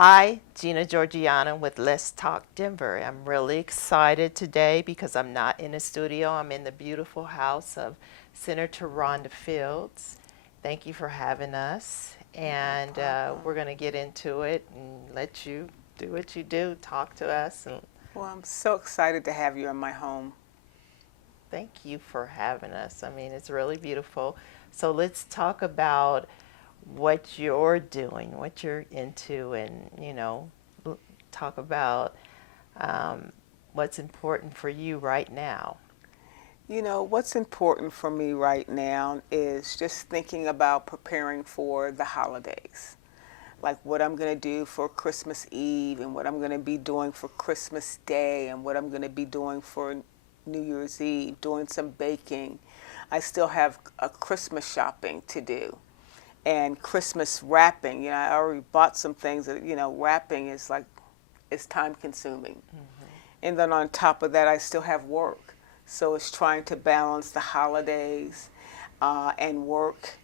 Hi, Gina Georgiana with Let's Talk Denver. I'm really excited today because I'm not in the studio. I'm in the beautiful house of Senator Rhonda Fields. Thank you for having us. And we're going to get into it and let you do what you do, talk to us. And Well, I'm so excited to have you in my home. thank you for having us. I mean, it's really beautiful. So let's talk about what you're doing, what you're into, and, talk about what's important for you right now. You know, what's important for me right now is just thinking about preparing for the holidays. Like what I'm going to do for Christmas Eve and what I'm going to be doing for Christmas Day and what I'm going to be doing for New Year's Eve, doing some baking. I still have a Christmas shopping to do and Christmas wrapping. You know, I already bought some things that, wrapping is like, it's time consuming. Mm-hmm. And then on top of that, I still have work. So it's trying to balance the holidays and work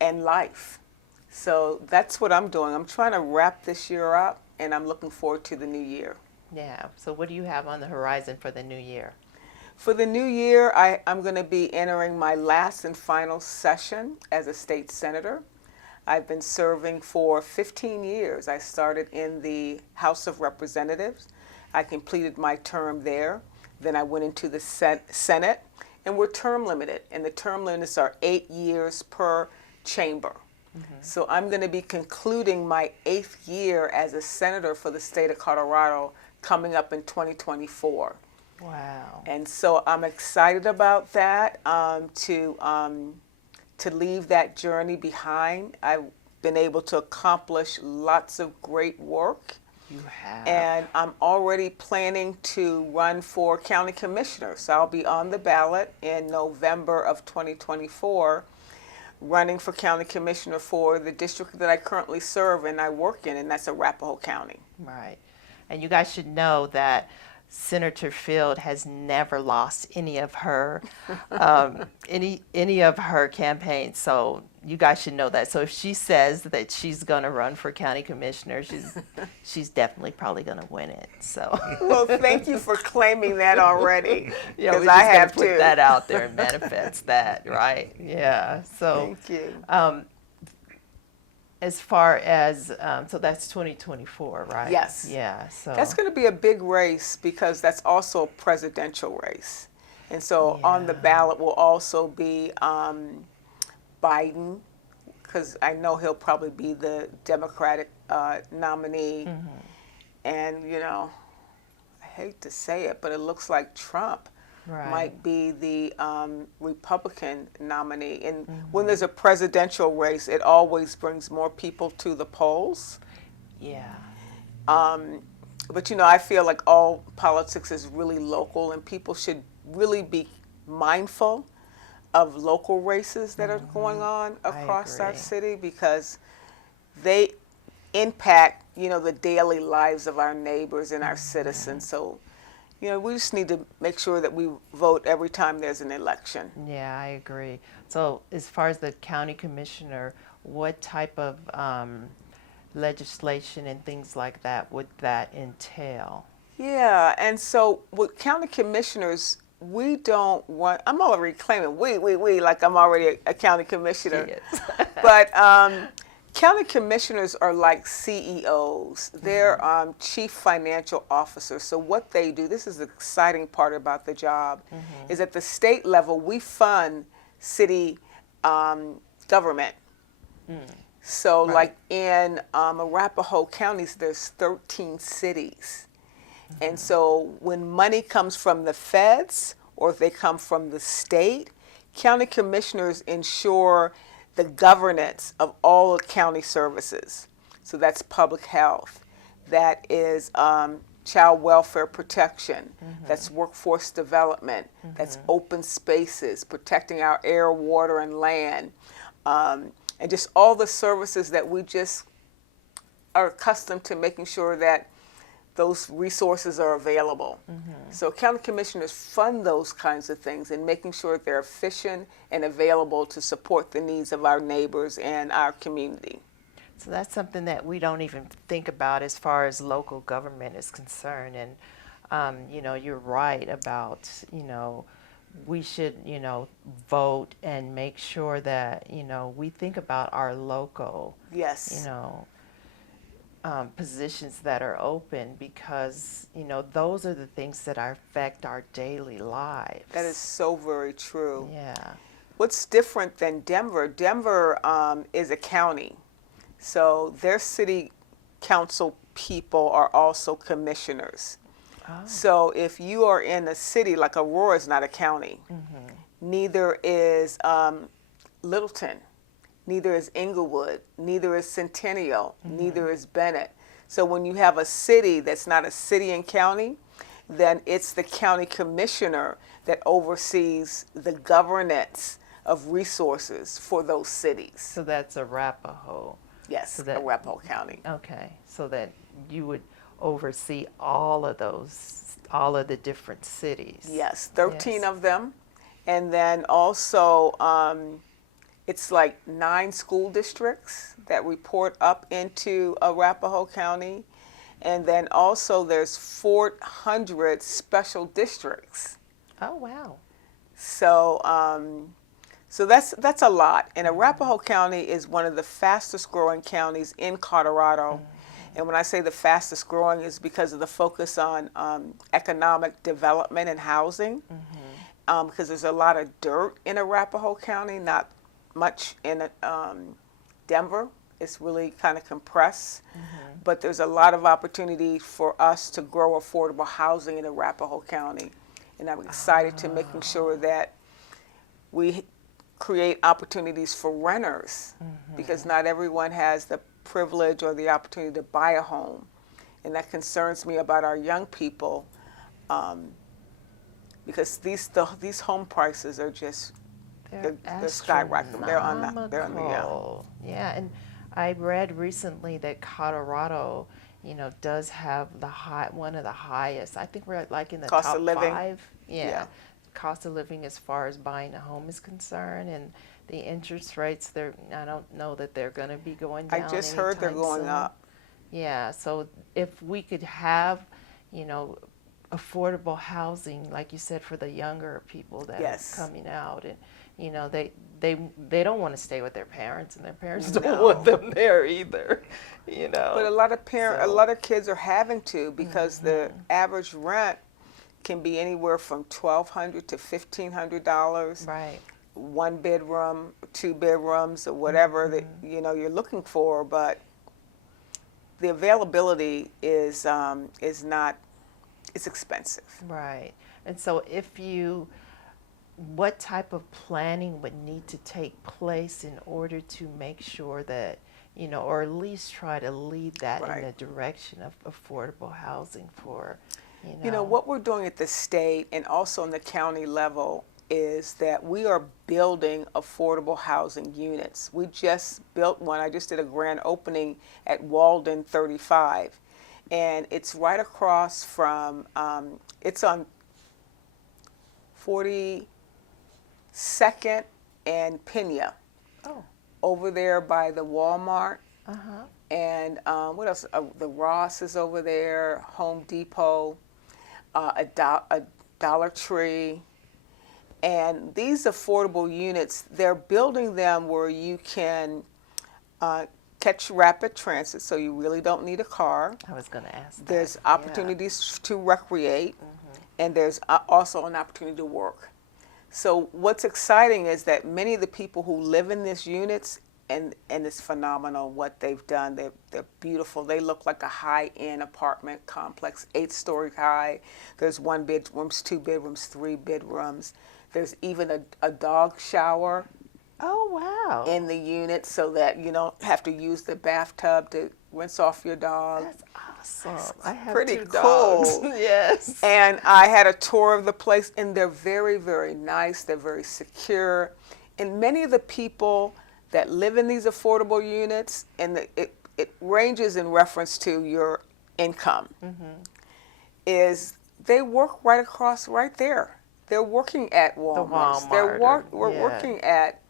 and life. So that's what I'm doing. I'm trying to wrap this year up, and I'm looking forward to the new year. Yeah. So what do you have on the horizon for the new year? For the new year, I'm going to be entering my last and final session as a state senator. I've been serving for 15 years. I started in the House of Representatives. I completed my term there. Then I went into the Senate, and we're term limited. And the term limits are 8 years per chamber. Mm-hmm. So I'm going to be concluding my 8th year as a senator for the state of Colorado coming up in 2024. Wow. And so I'm excited about that, to leave that journey behind. I've been able to accomplish lots of great work. You have. And I'm already planning to run for county commissioner. So I'll be on the ballot in November of 2024, running for county commissioner for the district that I currently serve and I work in, and that's Arapahoe County. Right. And you guys should know that Senator Field has never lost any of her any of her campaigns. So you guys should know that. So if she says that she's going to run for county commissioner, she's definitely probably going to win it. So well, thank you for claiming that already. Yeah, we just have to put that out there and manifest that, right? Yeah. So thank you. As far as, so that's 2024, right? Yes. Yeah. So that's going to be a big race because that's also a presidential race. And so on the ballot will also be Biden, because I know he'll probably be the Democratic nominee. Mm-hmm. And, I hate to say it, but it looks like Trump might be the Republican nominee. And when there's a presidential race, it always brings more people to the polls. Yeah. But, I feel like all politics is really local, and people should really be mindful of local races that are going on across our city, because they impact, the daily lives of our neighbors and our citizens. So we just need to make sure that we vote every time there's an election. Yeah, I agree. So as far as the county commissioner, what type of legislation and things like that would that entail? Yeah, and so with county commissioners, we don't want, I'm already claiming we, like I'm already a county commissioner. But county commissioners are like CEOs. They're chief financial officers. So what they do, this is the exciting part about the job, is at the state level, we fund city government. So like in Arapahoe counties, there's 13 cities. And so when money comes from the feds or if they come from the state, county commissioners ensure the governance of all the county services. So that's public health, that is child welfare protection, that's workforce development, that's open spaces, protecting our air, water, and land, and just all the services that we just are accustomed to making sure that those resources are available. So county commissioners fund those kinds of things and making sure they're efficient and available to support the needs of our neighbors and our community. So that's something that we don't even think about as far as local government is concerned. And, you're right about, we should, vote and make sure that, we think about our local, Yes. positions that are open because, those are the things that affect our daily lives. That is so very true. Yeah. What's different than Denver? Denver is a county, so their city council people are also commissioners. Oh. So if you are in a city, like Aurora is not a county, neither is Littleton, neither is Inglewood, neither is Centennial, neither is Bennett. So when you have a city that's not a city and county, then it's the county commissioner that oversees the governance of resources for those cities. So that's Arapahoe. Yes, So that- Arapahoe County. Okay, so that you would oversee all of those, all of the different cities. Yes, 13 Yes. of them. And then also, it's like 9 school districts that report up into Arapahoe County. And then also there's 400 special districts. Oh, wow. So, so that's a lot. And Arapahoe County is one of the fastest growing counties in Colorado. And when I say the fastest growing is because of the focus on economic development and housing. Because there's a lot of dirt in Arapahoe County, not much in Denver. It's really kind of compressed. But there's a lot of opportunity for us to grow affordable housing in Arapahoe County. And I'm excited to making sure that we create opportunities for renters because not everyone has the privilege or the opportunity to buy a home. And that concerns me about our young people because these home prices are just they're skyrocketing. They're on the Yeah, and I read recently that Colorado, does have one of the highest. I think we're like in the Cost top of living. 5. Yeah. Cost of living as far as buying a home is concerned, and the interest rates. I don't know that they're going to be going down. I just heard they're anytime going soon. up. Yeah, so if we could have, affordable housing, like you said, for the younger people that Yes. are coming out, and they don't want to stay with their parents, and their parents don't No. want them there either. But a lot of a lot of kids are having to because the average rent can be anywhere from $1,200 to $1,500. Right. 1 bedroom, 2 bedrooms, or whatever that you're looking for, but the availability is not. It's expensive. Right. And so what type of planning would need to take place in order to make sure that, or at least try to lead that in the direction of affordable housing for, What we're doing at the state and also on the county level is that we are building affordable housing units. We just built one. I just did a grand opening at Walden 35. And it's right across from, it's on 42nd and Pena. Oh. Over there by the Walmart. Uh-huh. And what else? The Ross is over there, Home Depot, a Dollar Tree. And these affordable units, they're building them where you can catch rapid transit, so you really don't need a car. I was going to ask that. There's opportunities to recreate, and there's also an opportunity to work. So what's exciting is that many of the people who live in these units, and it's phenomenal what they've done. They're beautiful. They look like a high-end apartment complex, 8-story high. There's 1 bedrooms, 2 bedrooms, 3 bedrooms. There's even a dog shower. Oh, wow. In the unit so that you don't have to use the bathtub to rinse off your dog. That's awesome. I have pretty 2 cool. dogs. Yes. And I had a tour of the place, and they're very, very nice. They're very secure. And many of the people that live in these affordable units, and it ranges in reference to your income, is they work right across right there. They're working at Walmart. They're working at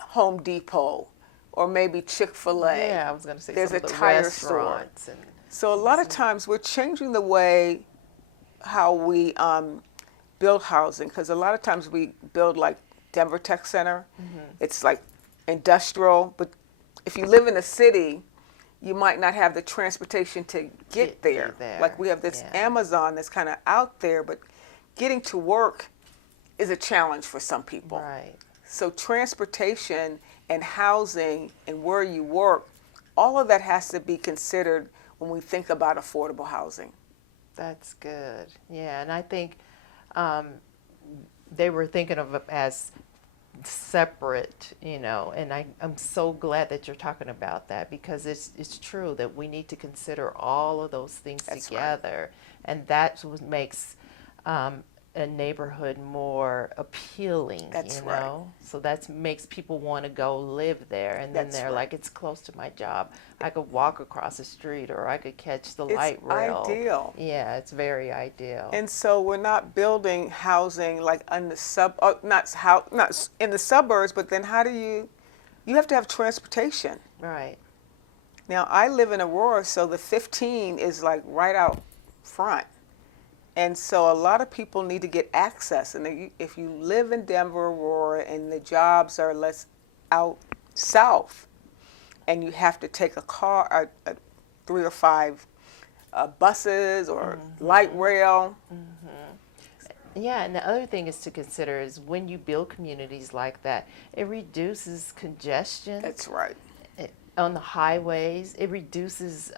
Home Depot or maybe Chick-fil-A. Yeah, I was going to say there's some a of the tire store. restaurants. And So a lot of times we're changing the way how we build housing, because a lot of times we build like Denver Tech Center. It's like industrial, but if you live in a city, you might not have the transportation to get there. Like we have this Amazon that's kind of out there, but getting to work is a challenge for some people. Right. So transportation and housing and where you work, all of that has to be considered when we think about affordable housing. That's good. Yeah, and I think they were thinking of it as separate, you know, and I'm so glad that you're talking about that, because it's true that we need to consider all of those things together, and that's what makes a neighborhood more appealing, That's you know? So that makes people want to go live there, and then they're like, it's close to my job. I could walk across the street, or I could catch the light rail. It's ideal. Yeah, it's very ideal. And so we're not building housing like on the not in the suburbs, but then how do you have to have transportation. Right. Now I live in Aurora, so the 15 is like right out front. And so a lot of people need to get access. And if you live in Denver, Aurora, and the jobs are less out south, and you have to take a car, 3 or 5 buses or light rail. Yeah, and the other thing is to consider is when you build communities like that, it reduces congestion. That's right. On the highways, it reduces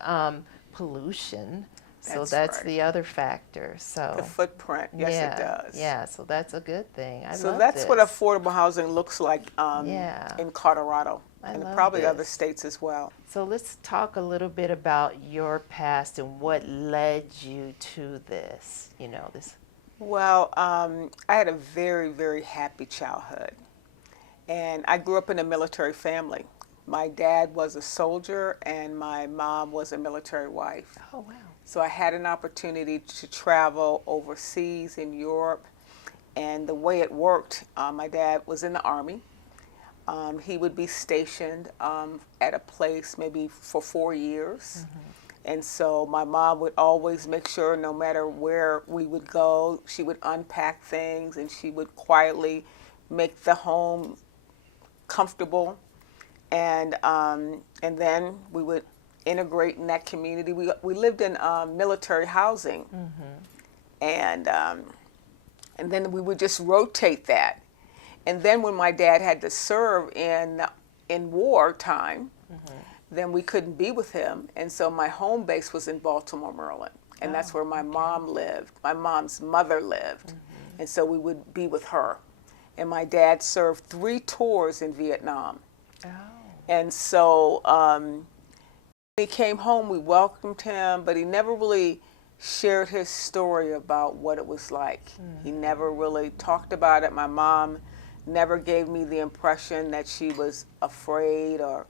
pollution. So that's the other factor. So the footprint, yes, it does. Yeah, so that's a good thing. So that's what affordable housing looks like in Colorado and probably other states as well. So let's talk a little bit about your past and what led you to this. You know, this. Well, I had a very, very happy childhood, and I grew up in a military family. My dad was a soldier, and my mom was a military wife. Oh, wow. So I had an opportunity to travel overseas in Europe, and the way it worked, my dad was in the Army. He would be stationed at a place maybe for 4 years. And so my mom would always make sure no matter where we would go, she would unpack things and she would quietly make the home comfortable. And then we would integrate in that community. We lived in military housing, and then we would just rotate that. And then when my dad had to serve in wartime, then we couldn't be with him, and so my home base was in Baltimore, Maryland, and that's where my mom lived. My mom's mother lived, and so we would be with her. And my dad served 3 tours in Vietnam. Oh. And so when he came home, we welcomed him, but he never really shared his story about what it was like. He never really talked about it. My mom never gave me the impression that she was afraid or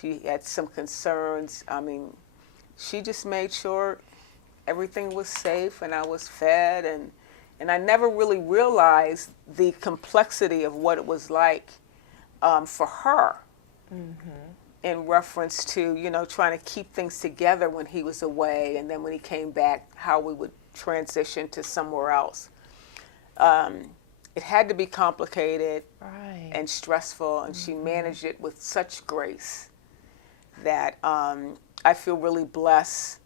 she had some concerns. I mean, she just made sure everything was safe and I was fed, and I never really realized the complexity of what it was like for her. In reference to, you know, trying to keep things together when he was away, and then when he came back, how we would transition to somewhere else. It had to be complicated and stressful, and she managed it with such grace that I feel really blessed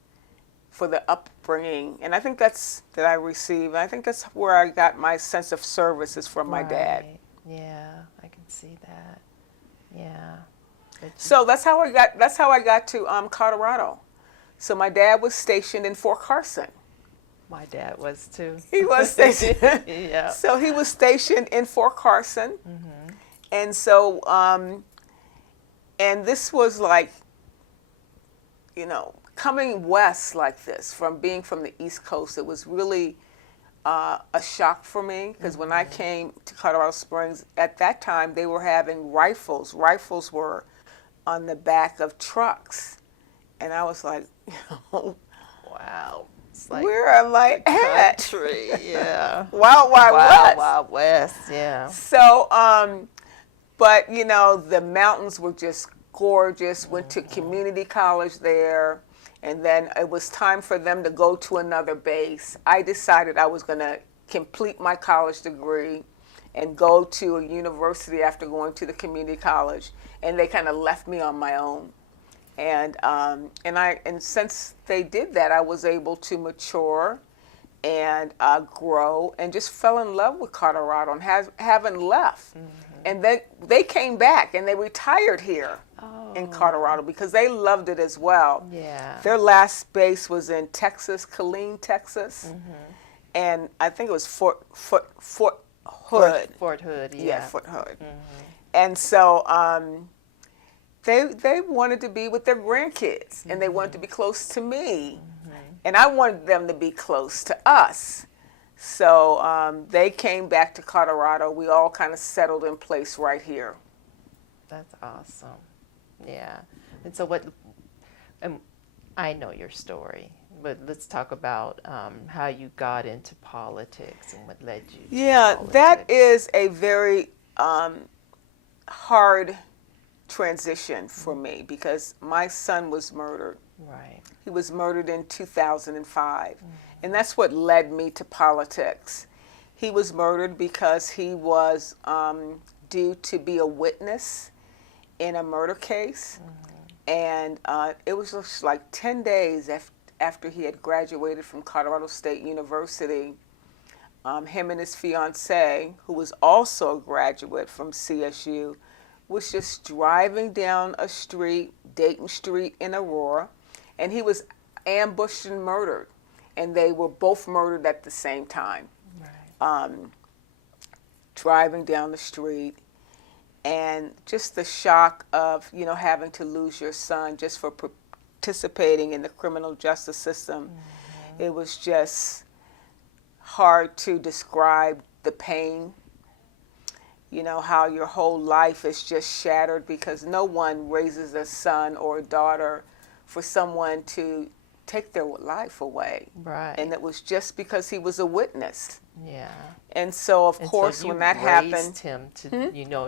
for the upbringing. And I think that I received. I think that's where I got my sense of service is from my dad. Yeah, I can see that. Yeah. So that's how I got to Colorado. So my dad was stationed in Fort Carson. My dad was too. He was stationed. Yeah. So he was stationed in Fort Carson, and so and this was like, you know, coming west like this from being from the East Coast. It was really a shock for me because when I came to Colorado Springs at that time, they were having rifles. Rifles were on the back of trucks, and I was like, wow, it's like where am I at? Country, yeah. Wild West. Wild West, yeah. So, but you know, the mountains were just gorgeous, went to community college there, and then it was time for them to go to another base. I decided I was going to complete my college degree and go to a university after going to the community college, and they kind of left me on my own. And since they did that, I was able to mature and grow, and just fell in love with Colorado and haven't left. And then they came back and they retired here in Colorado because they loved it as well. Yeah. Their last base was in Texas, Killeen, Texas, and I think it was Fort Hood. Fort Hood, yeah. Yeah, Fort Hood. And so they wanted to be with their grandkids, and they wanted to be close to me, and I wanted them to be close to us. So they came back to Colorado. We all kind of settled in place right here. That's awesome. Yeah. And so I know your story, but let's talk about how you got into politics and what led you to politics. That is a very hard transition for me because my son was murdered. Right. He was murdered in 2005. And that's what led me to politics. He was murdered because he was due to be a witness in a murder case. And it was just like 10 days after he had graduated from Colorado State University. Him and his fiancée, who was also a graduate from CSU, was just driving down a street, Dayton Street in Aurora, and he was ambushed and murdered. And they were both murdered at the same time. Right. Driving down the street, and just the shock of, having to lose your son just for participating in the criminal justice system. It was just hard to describe the pain. How your whole life is just shattered because no one raises a son or a daughter for someone to take their life away. Right. And it was just because he was a witness. Yeah. And so, of course, when that happened,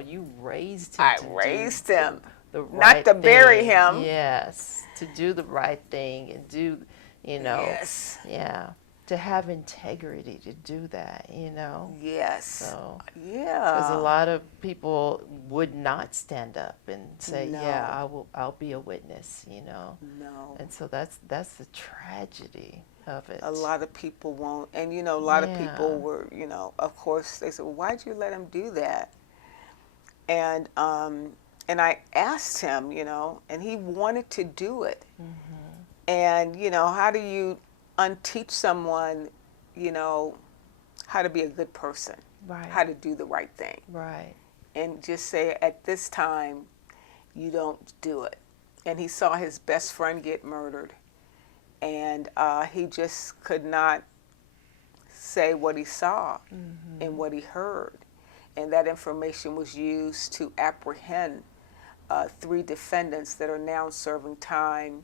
you raised him. I raised him, the right not to thing. bury him. Yes, to do the right thing and do, Yes. Yeah, to have integrity to do that, Yes. So, yeah. because a lot of people would not stand up and say, No. yeah, I'll be a witness, No. And so that's the tragedy of it. A lot of people won't. And, a lot of people were, of course, they said, well, why'd you let him do that? And I asked him, and he wanted to do it. And, how do you unteach someone, how to be a good person, Right. how to do the right thing. Right. And just say, at this time, you don't do it. And he saw his best friend get murdered. And he just could not say what he saw and what he heard. And that information was used to apprehend 3 defendants that are now serving time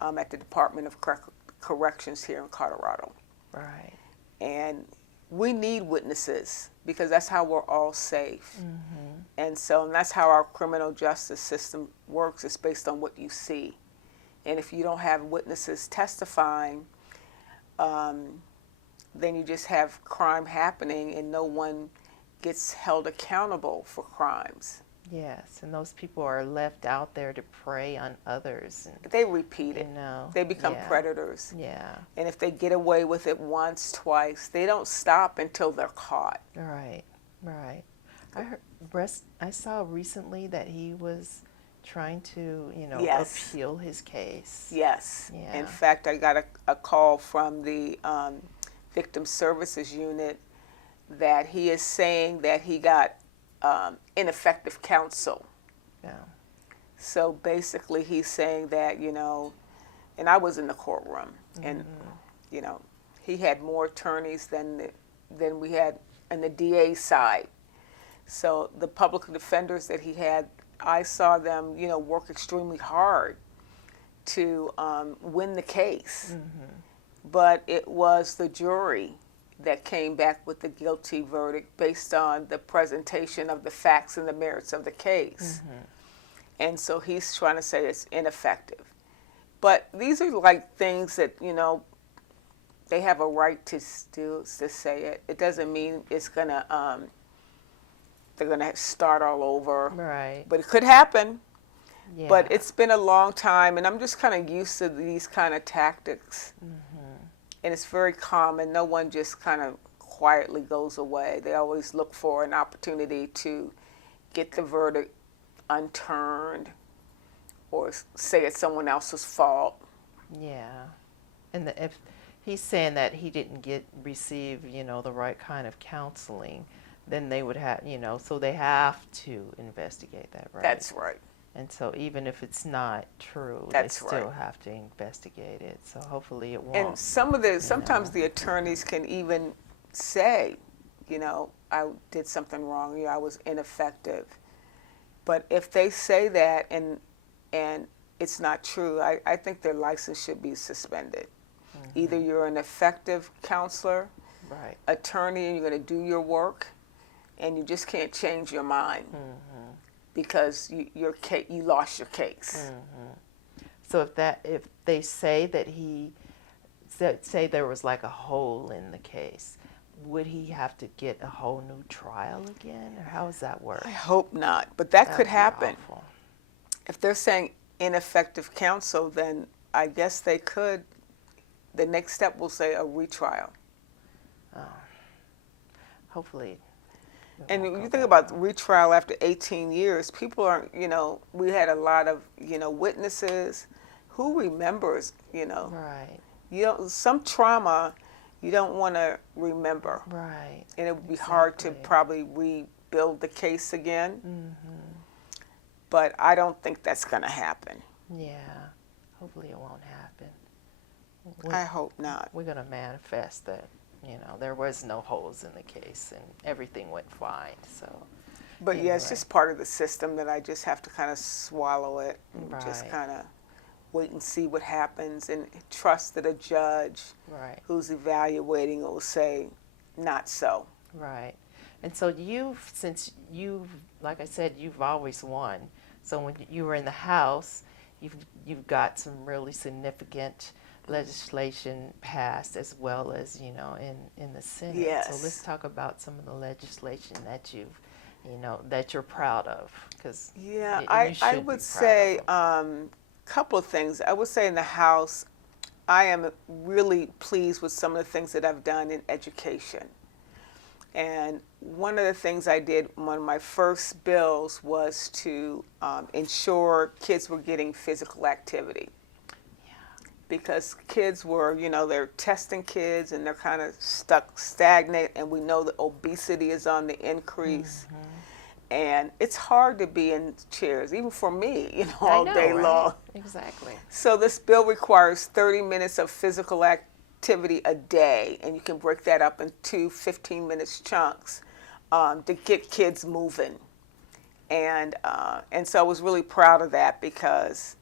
at the Department of Corrections here in Colorado. Right. And we need witnesses because that's how we're all safe. And so that's how our criminal justice system works. It's based on what you see. And if you don't have witnesses testifying, then you just have crime happening and no one gets held accountable for crimes. Yes, and those people are left out there to prey on others. And, They repeat it. They become predators. Yeah. And if they get away with it once, twice, they don't stop until they're caught. Right, right. I saw recently that he was trying to, Yes. appeal his case. Yes. Yeah. In fact, I got a call from the Victim Services Unit that he is saying that he got ineffective counsel. Yeah. So basically he's saying that, and I was in the courtroom, and, he had more attorneys than we had on the DA side. So the public defenders that he had, I saw them, work extremely hard to win the case. But it was the jury that came back with the guilty verdict based on the presentation of the facts and the merits of the case. And so he's trying to say it's ineffective. But these are like things that, they have a right to still to say it. It doesn't mean it's gonna they're gonna start all over. Right. But it could happen. Yeah. But it's been a long time, and I'm just kind of used to these kind of tactics. And it's very common. No one just kind of quietly goes away. They always look for an opportunity to get the verdict unturned or say it's someone else's fault. Yeah. And if he's saying that he didn't receive, the right kind of counseling, then they would have, so they have to investigate that, right? That's right. And so even if it's not true, That's they still right. have to investigate it. So hopefully it won't. And sometimes the attorneys can even say, I did something wrong, I was ineffective. But if they say that and it's not true, I think their license should be suspended. Either you're an effective counselor, right, attorney, and you're going to do your work, and you just can't change your mind because you lost your case. So if they say that say there was like a hole in the case, would he have to get a whole new trial again, or how does that work? I hope not, but that could That'd be happen. awful. If they're saying ineffective counsel, then I guess they could. The next step will say a retrial. Hopefully. And when you think about retrial after 18 years, people aren't, we had a lot of, witnesses. Who remembers, Right. Some trauma you don't want to remember. Right. And it would be hard to Exactly. probably rebuild the case again. But I don't think that's going to happen. Yeah. Hopefully it won't happen. I hope not. We're going to manifest that, there was no holes in the case and everything went fine. So, But yeah, it's anyway. just part of the system that I just have to kind of swallow it and just Right. kind of wait and see what happens and trust that a judge Right. who's evaluating it will say, not so. Right. And so since like I said, you've always won. So when you were in the House, you've got some really significant legislation passed, as well as in the Senate. Yes. So let's talk about some of the legislation that that you're proud of, because Yeah, you I should be would proud say of them. couple of things. I would say in the House, I am really pleased with some of the things that I've done in education. And one of the things I did, one of my first bills was to ensure kids were getting physical activity. Because kids were, they're testing kids and they're kind of stuck stagnant, and we know that obesity is on the increase. And it's hard to be in chairs, even for me, all day right? long. Exactly. So this bill requires 30 minutes of physical activity a day, and you can break that up into 15 minutes chunks to get kids moving. And so I was really proud of that because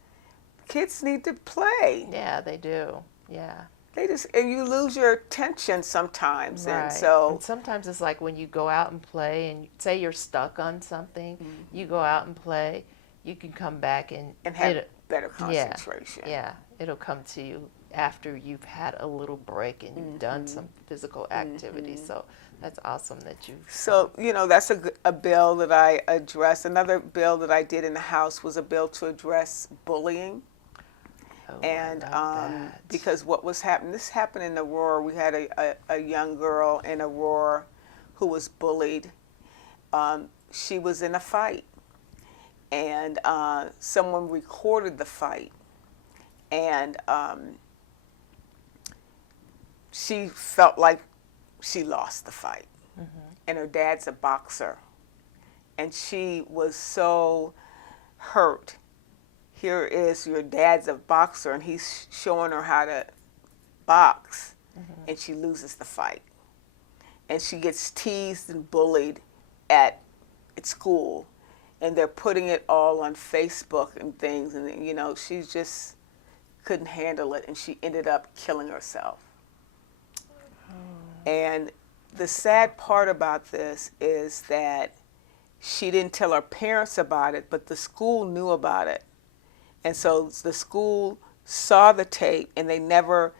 kids need to play. Yeah, they do. Yeah. And you lose your attention sometimes. Right. And so and sometimes it's like when you go out and play and say you're stuck on something, you go out and play, you can come back and have better concentration. Yeah, it'll come to you after you've had a little break and you've done some physical activity. So that's awesome that you. So, that's a bill that I addressed. Another bill that I did in the House was a bill to address bullying. Oh, And I love that. because what was happening, this happened in Aurora. We had a young girl in Aurora who was bullied. She was in a fight, and someone recorded the fight, and she felt like she lost the fight. And her dad's a boxer, and she was so hurt. Here is your dad's a boxer, and he's showing her how to box, and she loses the fight. And she gets teased and bullied at school, and they're putting it all on Facebook and things, and she just couldn't handle it, and she ended up killing herself. And the sad part about this is that she didn't tell her parents about it, but the school knew about it. And so the school saw the tape and they never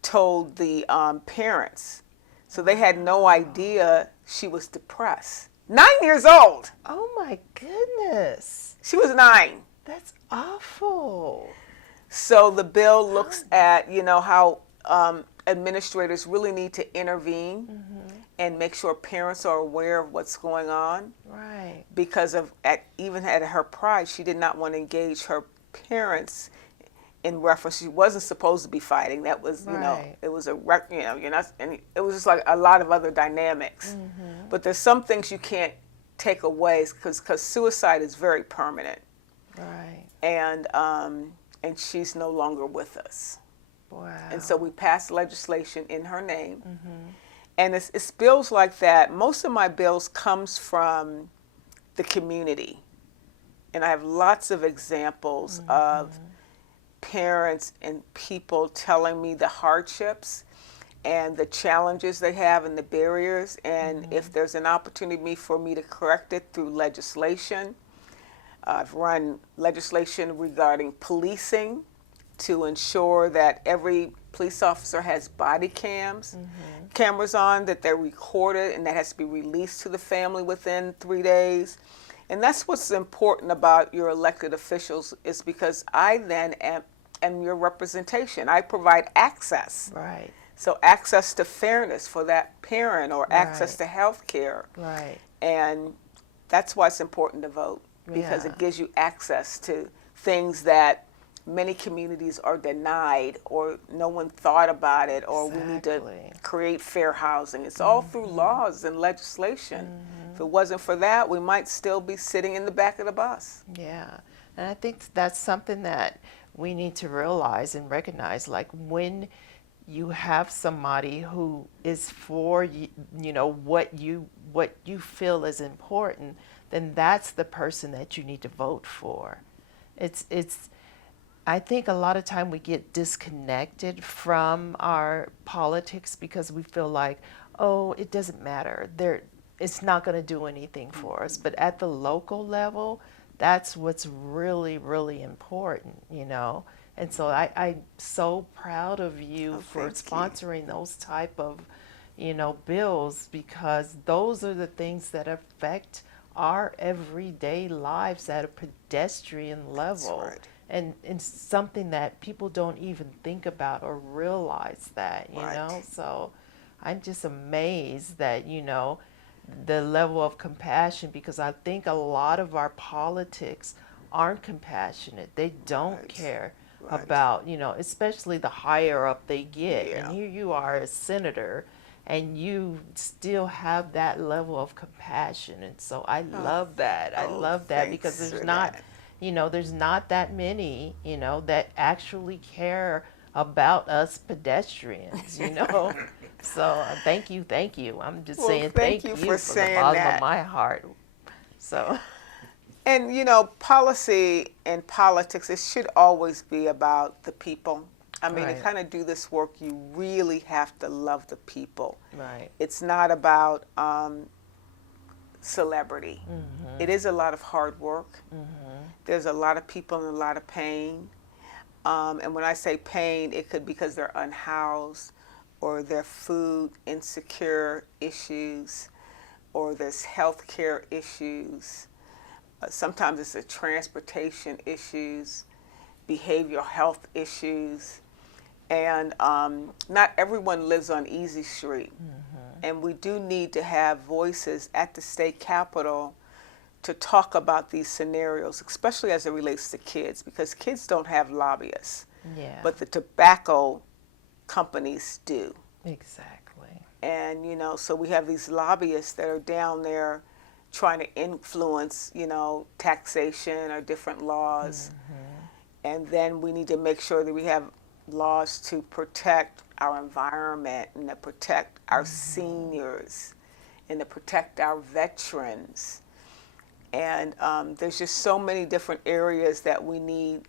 told the parents. So they had no idea she was depressed. 9 years old. Oh my goodness. She was 9. That's awful. So the bill looks at, how administrators really need to intervene and make sure parents are aware of what's going on. Right. Because even at her pride, she did not want to engage her parents in reference. She wasn't supposed to be fighting. That was, Right. it was you're not, and it was just like a lot of other dynamics. But there's some things you can't take away because suicide is very permanent. Right. And she's no longer with us. Wow. And so we passed legislation in her name. And it's bills like that. Most of my bills comes from the community. And I have lots of examples of parents and people telling me the hardships and the challenges they have and the barriers. And if there's an opportunity for me to correct it through legislation, I've run legislation regarding policing to ensure that every police officer has body cameras on, that they're recorded, and that has to be released to the family within 3 days. And that's what's important about your elected officials, is because I then am your representation. I provide access. Right. So access to fairness for that parent, or access to health care. Right. And that's why it's important to vote, because Yeah. it gives you access to things that many communities are denied, or no one thought about it, or we need to Exactly. create fair housing. It's all through laws and legislation. If it wasn't for that, we might still be sitting in the back of the bus. Yeah. And I think that's something that we need to realize and recognize. Like, when you have somebody who is for what you feel is important, then that's the person that you need to vote for. It's I think a lot of time we get disconnected from our politics because we feel like, oh, it doesn't matter. It's not going to do anything for us. But at the local level, that's what's really, really important, And so I'm so proud of you for sponsoring those type of, bills, because those are the things that affect our everyday lives at a pedestrian level. That's right. And something that people don't even think about or realize that, Right. So I'm just amazed that, the level of compassion, because I think a lot of our politics aren't compassionate. They don't Right. care Right. about, especially the higher up they get. Yeah. And here you are, a senator, and you still have that level of compassion. And so I love that. I love that, because thanks there's for not, that. there's not that many, that actually care about us pedestrians, So thank you. I'm just Well, saying thank thank you you for from the saying bottom that. of my heart. So And policy and politics, it should always be about the people. I mean, Right. to kind of do this work, you really have to love the people. right. It's not about celebrity. It is a lot of hard work. There's a lot of people in a lot of pain. And when I say pain, it could be because they're unhoused, or their food insecure issues, or there's health care issues. Sometimes it's the transportation issues, behavioral health issues. And not everyone lives on Easy Street. And we do need to have voices at the state capitol to talk about these scenarios, especially as it relates to kids, because kids don't have lobbyists, Yeah. but the tobacco companies do. Exactly. And, so we have these lobbyists that are down there trying to influence, taxation or different laws. And then we need to make sure that we have laws to protect our environment, and to protect our seniors, and to protect our veterans. And there's just so many different areas that we need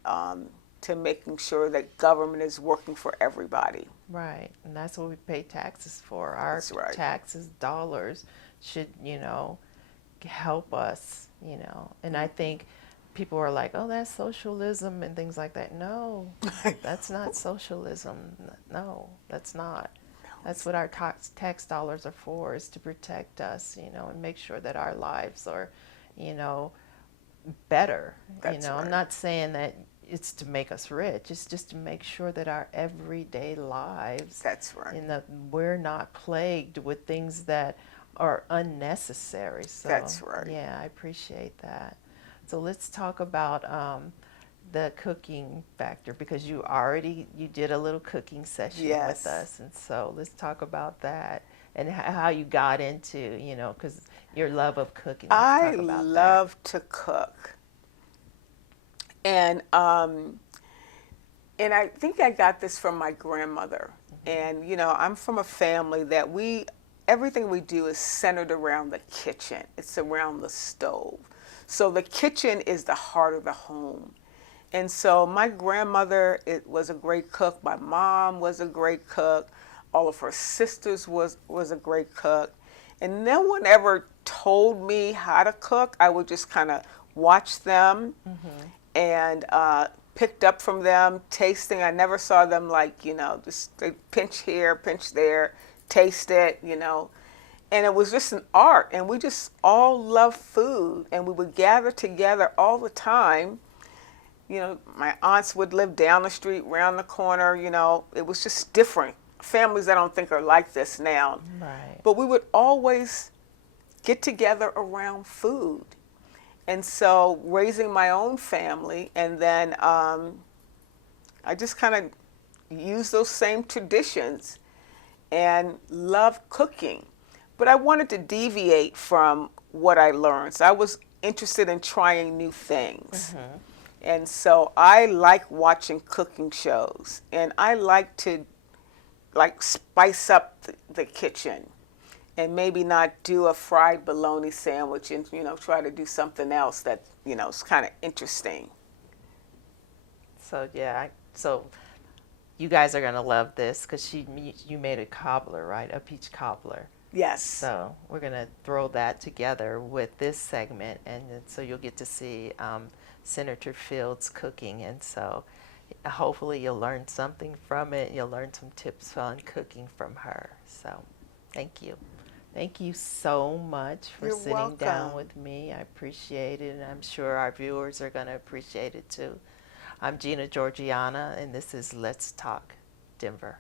to making sure that government is working for everybody. Right. And that's what we pay taxes for. Our That's right. taxes dollars should, help us, you know. And I think people are like, oh, that's socialism and things like that. No, that's not socialism. No, that's not. That's what our tax dollars are for, is to protect us, you know, and make sure that our lives are, you know, better. That's you know, right. I'm not saying that it's to make us rich. It's just to make sure that our everyday lives, That's right. and that we're not plagued with things that are unnecessary. So That's right. yeah, I appreciate that. So let's talk about the cooking factor, because you did a little cooking session Yes. with us, and so let's talk about that and how you got into, you know, because your love of cooking. Let's I talk about love to cook, and I think I got this from my grandmother. And you know, I'm from a family that everything we do is centered around the kitchen. It's around the stove. So the kitchen is the heart of the home. And so my grandmother was a great cook. My mom was a great cook. All of her sisters was a great cook. And no one ever told me how to cook. I would just kind of watch them and picked up from them, tasting. I never saw them like, you know, just they pinch here, pinch there, taste it, you know. And it was just an art. And we just all loved food. And we would gather together all the time. You know, my aunts would live down the street, round the corner, you know. It was just different. Families I don't think are like this now. Right. But we would always get together around food. And so raising my own family, and then I just kind of used those same traditions and loved cooking. But I wanted to deviate from what I learned. So I was interested in trying new things. And so I like watching cooking shows, and I like to spice up the kitchen, and maybe not do a fried bologna sandwich, and you know, try to do something else that, you know, is kind of interesting. So yeah, so you guys are gonna love this, because you made a cobbler, right? A peach cobbler. Yes. So we're gonna throw that together with this segment, and so you'll get to see Senator Fields cooking, and so hopefully you'll learn something from it. You'll learn some tips on cooking from her. So thank you. Thank you so much for You're sitting down welcome. with me. I appreciate it, and I'm sure our viewers are going to appreciate it too. I'm Gina Georgiana, and this is Let's Talk Denver.